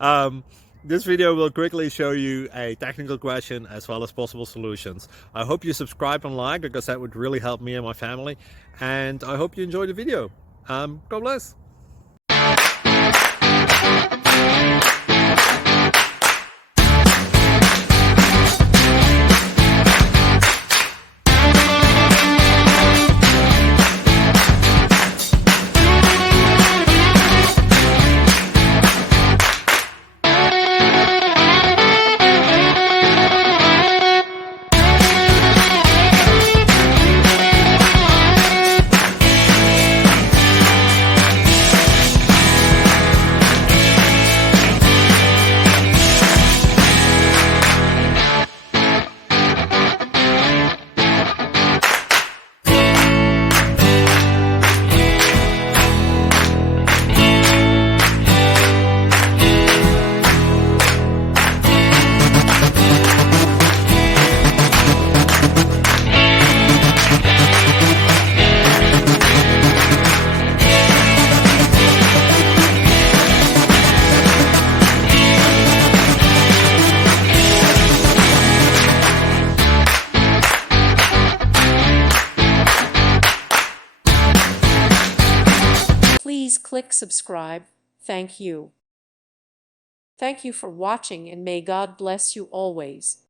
um, this video will quickly show you a technical question as well as possible solutions. I hope you subscribe and like, because that would really help me and my family. And I hope you enjoy the video. God bless. Please click subscribe. Thank you. Thank you for watching, and may God bless you always.